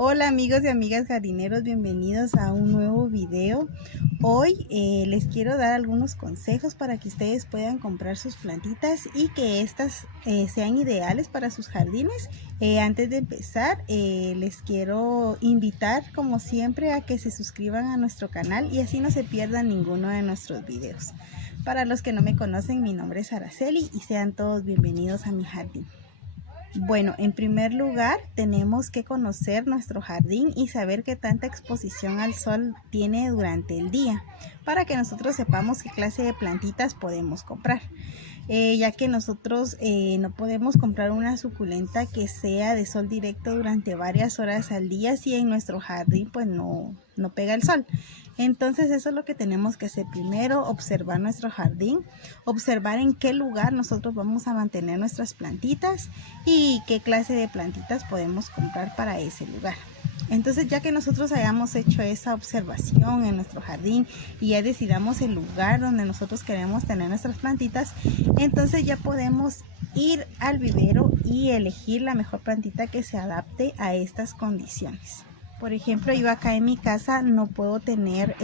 Hola amigos y amigas jardineros, bienvenidos a un nuevo video. Hoy les quiero dar algunos consejos para que ustedes puedan comprar sus plantitas y que estas sean ideales para sus jardines. Antes de empezar, les quiero invitar como siempre a que se suscriban a nuestro canal y así no se pierdan ninguno de nuestros videos. Para los que no me conocen, mi nombre es Araceli y sean todos bienvenidos a mi jardín. Bueno, en primer lugar tenemos que conocer nuestro jardín y saber qué tanta exposición al sol tiene durante el día para que nosotros sepamos qué clase de plantitas podemos comprar. Ya que nosotros no podemos comprar una suculenta que sea de sol directo durante varias horas al día si en nuestro jardín pues no pega el sol. Entonces eso es lo que tenemos que hacer primero, observar nuestro jardín, observar en qué lugar nosotros vamos a mantener nuestras plantitas y qué clase de plantitas podemos comprar para ese lugar. Entonces ya que nosotros hayamos hecho esa observación en nuestro jardín y ya decidamos el lugar donde nosotros queremos tener nuestras plantitas, entonces ya podemos ir al vivero y elegir la mejor plantita que se adapte a estas condiciones. Por ejemplo, yo acá en mi casa no puedo tener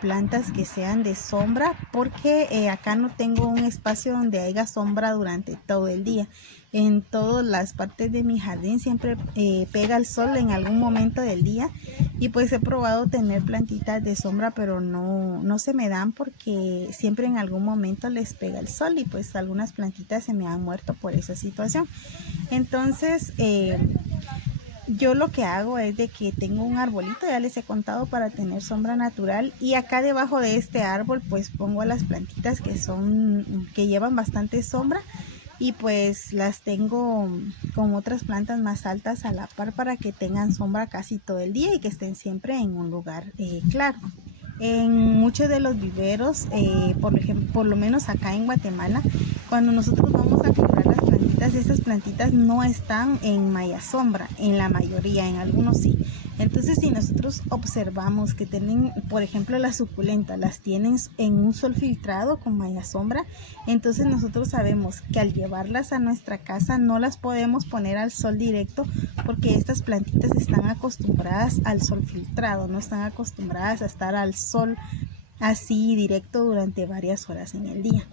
plantas que sean de sombra porque acá no tengo un espacio donde haya sombra durante todo el día. En todas las partes de mi jardín siempre pega el sol en algún momento del día y pues he probado tener plantitas de sombra, pero no se me dan porque siempre en algún momento les pega el sol y pues algunas plantitas se me han muerto por esa situación. Entonces yo lo que hago es de que tengo un arbolito, ya les he contado, para tener sombra natural, y acá debajo de este árbol pues pongo las plantitas que llevan bastante sombra y pues las tengo con otras plantas más altas a la par para que tengan sombra casi todo el día y que estén siempre en un lugar claro. En muchos de los viveros, por ejemplo, por lo menos acá en Guatemala, cuando nosotros vamos a comprar las plantitas, estas plantitas no están en malla sombra, en la mayoría, en algunos sí. Entonces, si nosotros observamos que tienen, por ejemplo, las suculentas, las tienen en un sol filtrado con malla sombra, entonces nosotros sabemos que al llevarlas a nuestra casa no las podemos poner al sol directo porque estas plantitas están acostumbradas al sol filtrado, no están acostumbradas a estar al sol así directo durante varias horas en el día.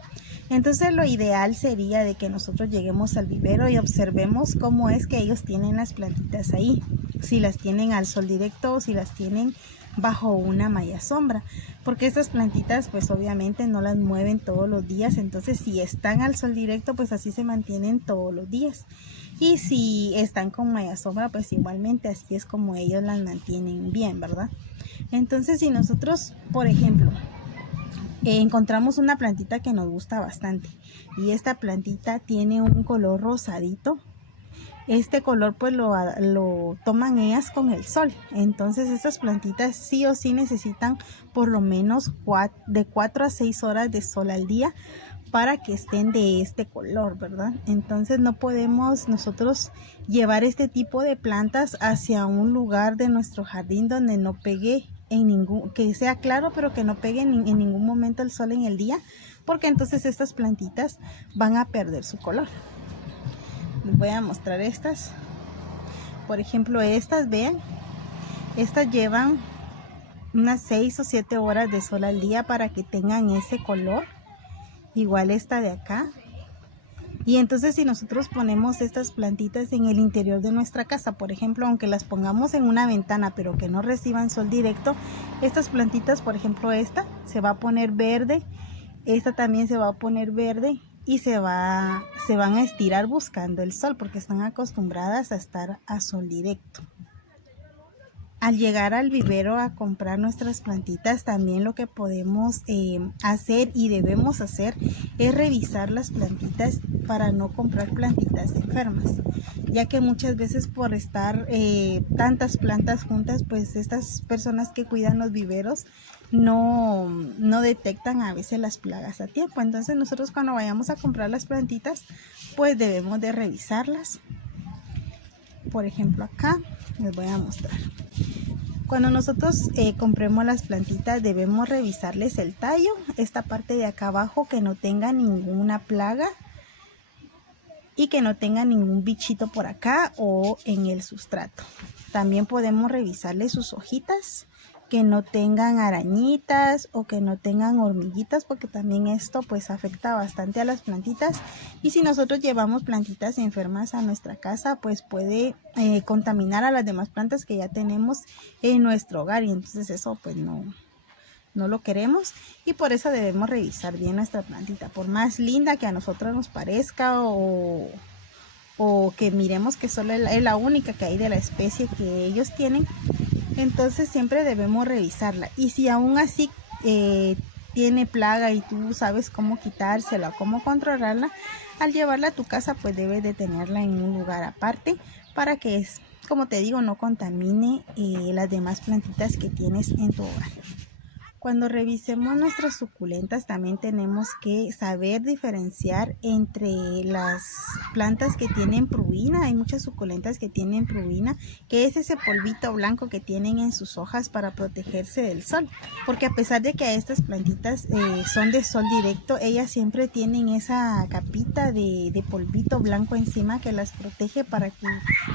Entonces lo ideal sería de que nosotros lleguemos al vivero y observemos cómo es que ellos tienen las plantitas ahí, si las tienen al sol directo o si las tienen bajo una malla sombra, porque estas plantitas pues obviamente no las mueven todos los días, entonces si están al sol directo pues así se mantienen todos los días, y si están con malla sombra pues igualmente así es como ellos las mantienen bien, ¿verdad? Entonces si nosotros, por ejemplo, encontramos una plantita que nos gusta bastante y esta plantita tiene un color rosadito, este color pues lo toman ellas con el sol, entonces estas plantitas sí o sí necesitan por lo menos de 4 a 6 horas de sol al día para que estén de este color, ¿verdad? Entonces no podemos nosotros llevar este tipo de plantas hacia un lugar de nuestro jardín donde no pegue que sea claro, pero que no pegue en ningún momento el sol en el día, porque entonces estas plantitas van a perder su color. Les voy a mostrar estas. Por ejemplo, estas, vean, estas llevan unas 6 o 7 horas de sol al día para que tengan ese color. Igual esta de acá. Y entonces si nosotros ponemos estas plantitas en el interior de nuestra casa, por ejemplo, aunque las pongamos en una ventana pero que no reciban sol directo, estas plantitas, por ejemplo esta, se va a poner verde, esta también se va a poner verde y se van a estirar buscando el sol porque están acostumbradas a estar a sol directo. Al llegar al vivero a comprar nuestras plantitas, también lo que podemos hacer y debemos hacer es revisar las plantitas para no comprar plantitas enfermas, ya que muchas veces por estar tantas plantas juntas, pues estas personas que cuidan los viveros no detectan a veces las plagas a tiempo. Entonces nosotros cuando vayamos a comprar las plantitas, pues debemos de revisarlas. Por ejemplo, acá les voy a mostrar. Cuando nosotros compremos las plantitas debemos revisarles el tallo, esta parte de acá abajo que no tenga ninguna plaga, y que no tenga ningún bichito por acá o en el sustrato. También podemos revisarle sus hojitas, que no tengan arañitas o que no tengan hormiguitas, porque también esto pues afecta bastante a las plantitas, y si nosotros llevamos plantitas enfermas a nuestra casa pues puede contaminar a las demás plantas que ya tenemos en nuestro hogar, y entonces eso pues no lo queremos, y por eso debemos revisar bien nuestra plantita. Por más linda que a nosotros nos parezca o que miremos que solo es la única que hay de la especie que ellos tienen, entonces siempre debemos revisarla. Y si aún así tiene plaga y tú sabes cómo quitársela, cómo controlarla, al llevarla a tu casa pues debes de tenerla en un lugar aparte para que, como te digo, no contamine las demás plantitas que tienes en tu hogar. Cuando revisemos nuestras suculentas también tenemos que saber diferenciar entre las plantas que tienen pruina. Hay muchas suculentas que tienen pruina, que es ese polvito blanco que tienen en sus hojas para protegerse del sol. Porque a pesar de que estas plantitas son de sol directo, ellas siempre tienen esa capita de polvito blanco encima que las protege para que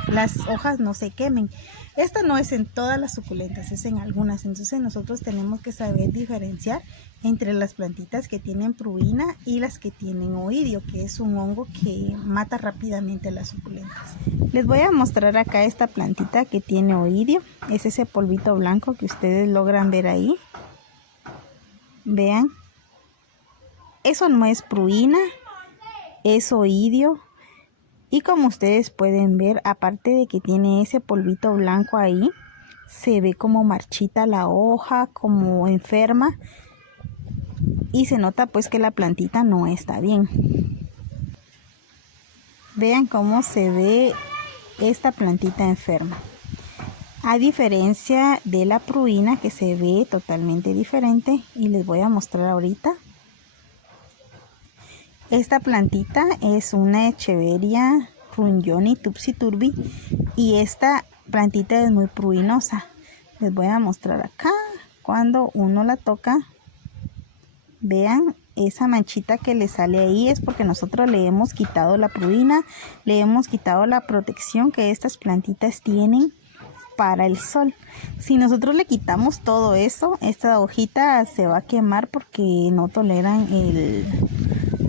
las hojas no se quemen. Esto no es en todas las suculentas, es en algunas. Entonces nosotros tenemos que saber diferenciar entre las plantitas que tienen pruina y las que tienen oidio, que es un hongo que mata rápidamente a las suculentas. Les voy a mostrar acá esta plantita que tiene oidio. Es ese polvito blanco que ustedes logran ver ahí. Vean, eso no es pruina, es oidio. Y como ustedes pueden ver, aparte de que tiene ese polvito blanco ahí, se ve como marchita la hoja, como enferma, y se nota pues que la plantita no está bien. Vean cómo se ve esta plantita enferma. A diferencia de la pruina, que se ve totalmente diferente, y les voy a mostrar ahorita. Esta plantita es una Echeveria Prungioni Tupsiturbi, y esta plantita es muy pruinosa. Les voy a mostrar acá. Cuando uno la toca, vean esa manchita que le sale ahí, es porque nosotros le hemos quitado la pruina, le hemos quitado la protección que estas plantitas tienen para el sol. Si nosotros le quitamos todo eso, esta hojita se va a quemar porque no toleran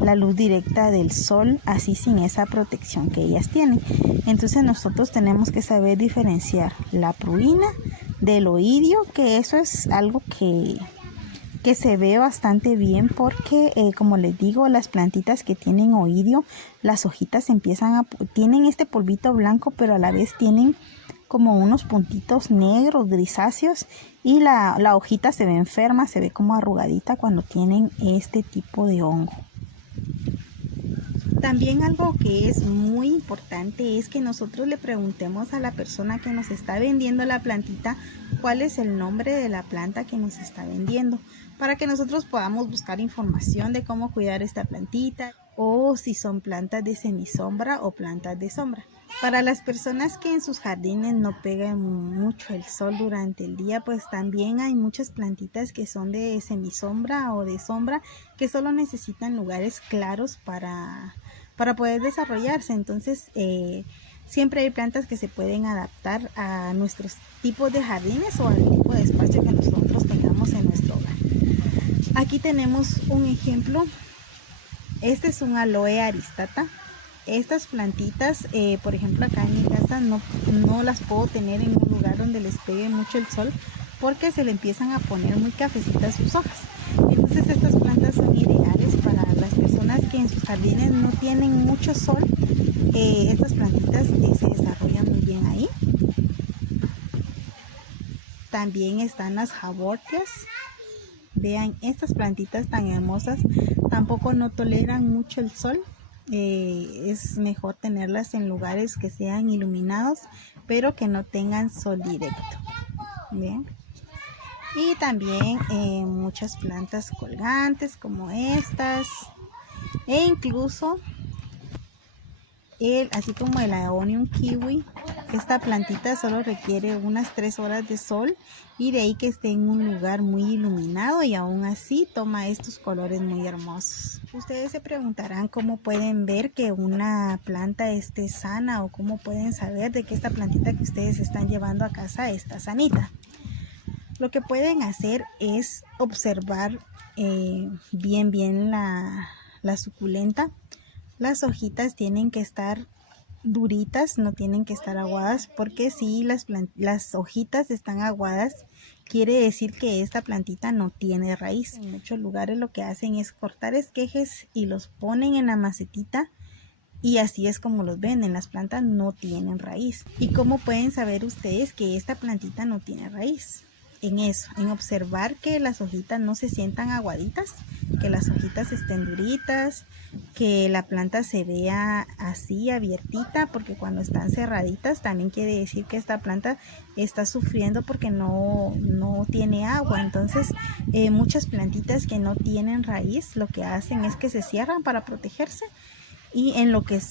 la luz directa del sol, así sin esa protección que ellas tienen. Entonces nosotros tenemos que saber diferenciar la pruina del oidio, que eso es algo que se ve bastante bien, porque como les digo, las plantitas que tienen oidio, las hojitas tienen este polvito blanco, pero a la vez tienen como unos puntitos negros, grisáceos, y la hojita se ve enferma, se ve como arrugadita cuando tienen este tipo de hongo. También algo que es muy importante es que nosotros le preguntemos a la persona que nos está vendiendo la plantita cuál es el nombre de la planta que nos está vendiendo, para que nosotros podamos buscar información de cómo cuidar esta plantita, o si son plantas de semisombra o plantas de sombra. Para las personas que en sus jardines no pegan mucho el sol durante el día, pues también hay muchas plantitas que son de semisombra o de sombra, que solo necesitan lugares claros para poder desarrollarse. Entonces siempre hay plantas que se pueden adaptar a nuestros tipos de jardines o al tipo de espacio que nosotros tengamos en nuestro hogar. Aquí tenemos un ejemplo. Este es un aloe aristata. Estas plantitas, por ejemplo, acá en mi casa no las puedo tener en un lugar donde les pegue mucho el sol, porque se le empiezan a poner muy cafecitas sus hojas. Entonces estas plantas son ideales para las personas que en sus jardines no tienen mucho sol. Estas plantitas se desarrollan muy bien ahí. También están las jabortias. Vean, estas plantitas tan hermosas tampoco no toleran mucho el sol. Es mejor tenerlas en lugares que sean iluminados, pero que no tengan sol directo. Bien. Y también muchas plantas colgantes como estas, e incluso así como el Aeonium kiwi, Esta plantita solo requiere unas 3 horas de sol y de ahí que esté en un lugar muy iluminado, y aún así toma estos colores muy hermosos. Ustedes se preguntarán cómo pueden ver que una planta esté sana, o cómo pueden saber de que esta plantita que ustedes están llevando a casa está sanita. Lo que pueden hacer es observar bien la suculenta. Las hojitas tienen que estar duritas, no tienen que estar aguadas, porque si las hojitas están aguadas, quiere decir que esta plantita no tiene raíz. En muchos lugares lo que hacen es cortar esquejes y los ponen en la macetita, y así es como los venden. Las plantas no tienen raíz. ¿Y cómo pueden saber ustedes que esta plantita no tiene raíz? En observar que las hojitas no se sientan aguaditas, que las hojitas estén duritas, que la planta se vea así abiertita, porque cuando están cerraditas también quiere decir que esta planta está sufriendo porque no tiene agua. Entonces muchas plantitas que no tienen raíz lo que hacen es que se cierran para protegerse, y en lo que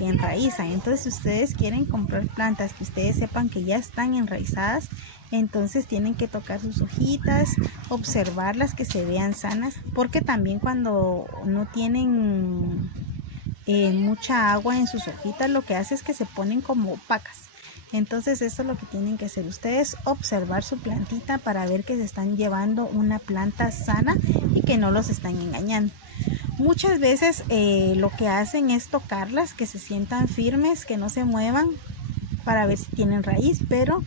enraizan. Entonces, si ustedes quieren comprar plantas que ustedes sepan que ya están enraizadas, entonces tienen que tocar sus hojitas, observarlas que se vean sanas, porque también cuando no tienen mucha agua en sus hojitas, lo que hace es que se ponen como opacas. Entonces eso es lo que tienen que hacer ustedes, observar su plantita para ver que se están llevando una planta sana y que no los están engañando. Muchas veces lo que hacen es tocarlas, que se sientan firmes, que no se muevan, para ver si tienen raíz, pero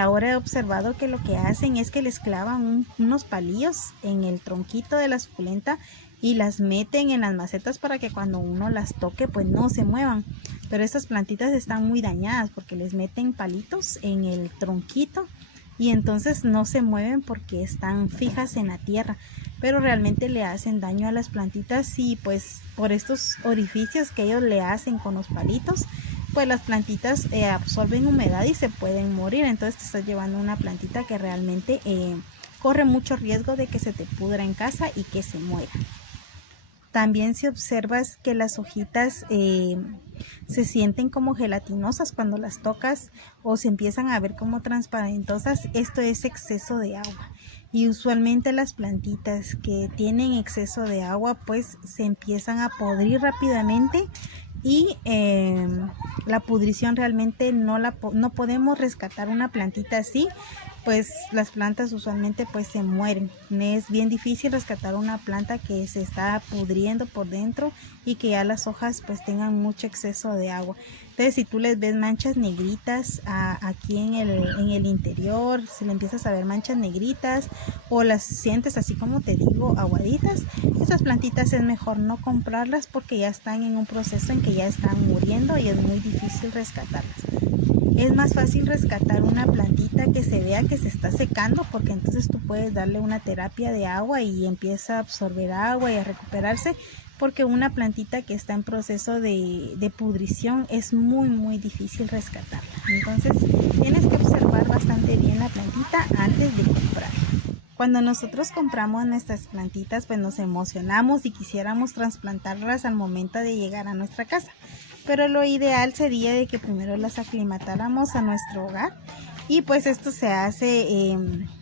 ahora he observado que lo que hacen es que les clavan unos palillos en el tronquito de la suculenta y las meten en las macetas para que cuando uno las toque pues no se muevan. Pero estas plantitas están muy dañadas porque les meten palitos en el tronquito y entonces no se mueven porque están fijas en la tierra, pero realmente le hacen daño a las plantitas, y pues por estos orificios que ellos le hacen con los palitos, pues las plantitas absorben humedad y se pueden morir. Entonces te estás llevando una plantita que realmente corre mucho riesgo de que se te pudra en casa y que se muera. También si observas que las hojitas se sienten como gelatinosas cuando las tocas, o se empiezan a ver como transparentosas, esto es exceso de agua. Y usualmente las plantitas que tienen exceso de agua pues se empiezan a podrir rápidamente, y la pudrición realmente no podemos rescatar una plantita así, pues las plantas usualmente pues se mueren. Es bien difícil rescatar una planta que se está pudriendo por dentro y que ya las hojas pues tengan mucho exceso de agua. Entonces si tú les ves manchas negritas aquí en el interior, si le empiezas a ver manchas negritas o las sientes así como te digo aguaditas, estas plantitas es mejor no comprarlas porque ya están en un proceso en que ya están muriendo y es muy difícil rescatarlas. Es más fácil rescatar una plantita que se vea que se está secando, porque entonces tú puedes darle una terapia de agua y empieza a absorber agua y a recuperarse, porque una plantita que está en proceso de pudrición es muy difícil rescatarla. Entonces tienes que observar bastante bien la plantita antes de comprarla. Cuando nosotros compramos nuestras plantitas pues nos emocionamos y quisiéramos trasplantarlas al momento de llegar a nuestra casa, pero lo ideal sería de que primero las aclimatáramos a nuestro hogar, y pues esto se hace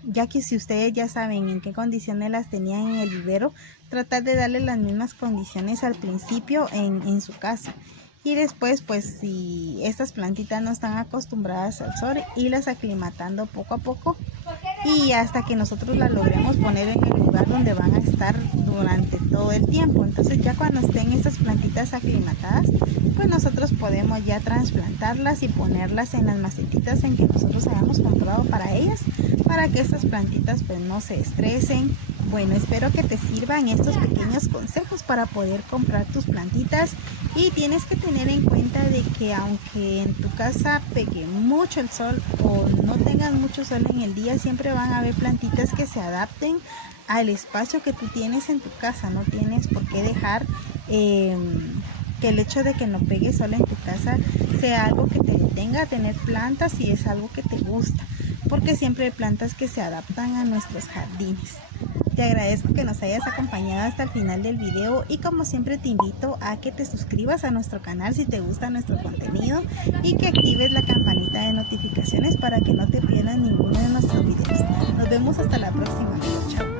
ya que si ustedes ya saben en qué condiciones las tenían en el vivero, tratar de darle las mismas condiciones al principio en su casa, y después pues si estas plantitas no están acostumbradas al sol, irlas aclimatando poco a poco y hasta que nosotros las logremos poner en el lugar donde van a estar durante todo el tiempo. Entonces ya cuando estén estas plantitas aclimatadas, pues nosotros podemos ya trasplantarlas y ponerlas en las macetitas en que nosotros hayamos comprado para ellas, para que estas plantitas pues no se estresen. Bueno, espero que te sirvan estos pequeños consejos para poder comprar tus plantitas, y tienes que tener en cuenta de que aunque en tu casa pegue mucho el sol o no tengas mucho sol en el día, siempre van a haber plantitas que se adapten al espacio que tú tienes en tu casa. No tienes por qué dejar que el hecho de que no pegue sol en tu casa sea algo que te detenga a tener plantas si es algo que te gusta, porque siempre hay plantas que se adaptan a nuestros jardines. Te agradezco que nos hayas acompañado hasta el final del video y como siempre te invito a que te suscribas a nuestro canal si te gusta nuestro contenido y que actives la campanita de notificaciones para que no te pierdas ninguno de nuestros videos. Nos vemos hasta la próxima. Chao.